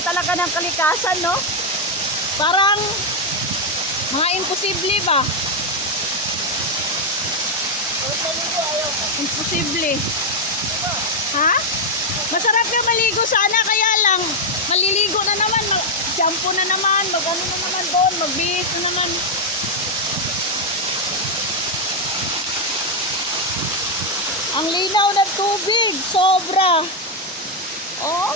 talaga ng kalikasan, no? Parang mga imposible ba? Imposible. Ha? Masarap yung maligo sana, kaya lang maliligo na naman, shampoo na naman, mag-ano na naman doon, magbihis na naman. Ang linaw ng tubig, sobra. Oh.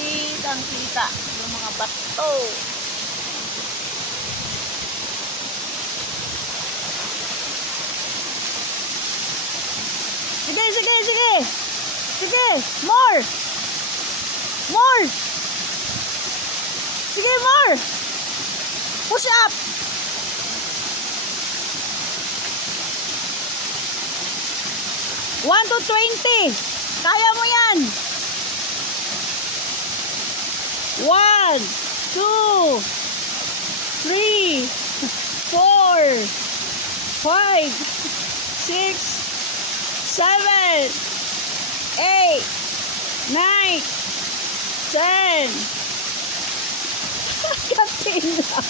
Kitang-kita yung mga bato. Sige, sige, sige. Sige, more. More. Sige, more. Push up. One to 20. Kaya mo yan. 1, 2, 3, 4, 5, 6, 7, 8, 9, 10. Hanggang 10 lang.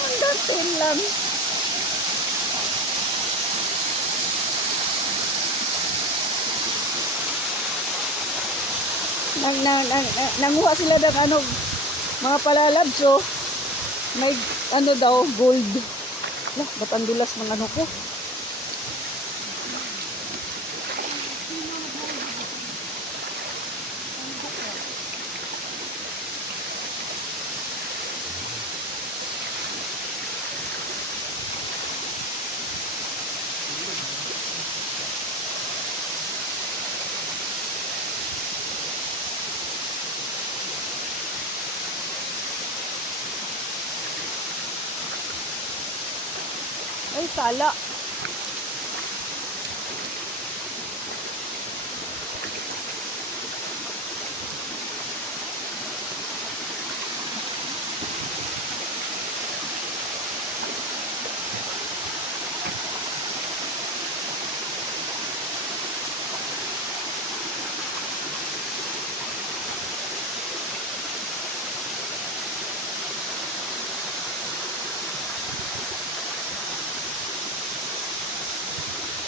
Hanggang 10 lang. Nanguha sila ng ano, mga palalabs, oh. May ano daw, gold. Lah, ba't ang dulas ng ano ko? Ay, sala.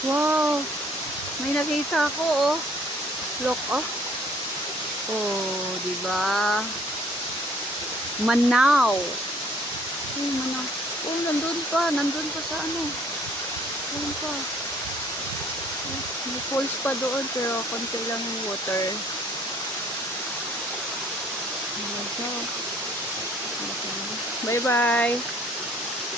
Wow, may nakita ako, oh. Look, oh. Oh, di ba? Manaw. Ay, Manaw. Oh, nandun pa sa ano. Nandun pa. Oh, may falls pa doon, pero konti lang yung water. Bye-bye.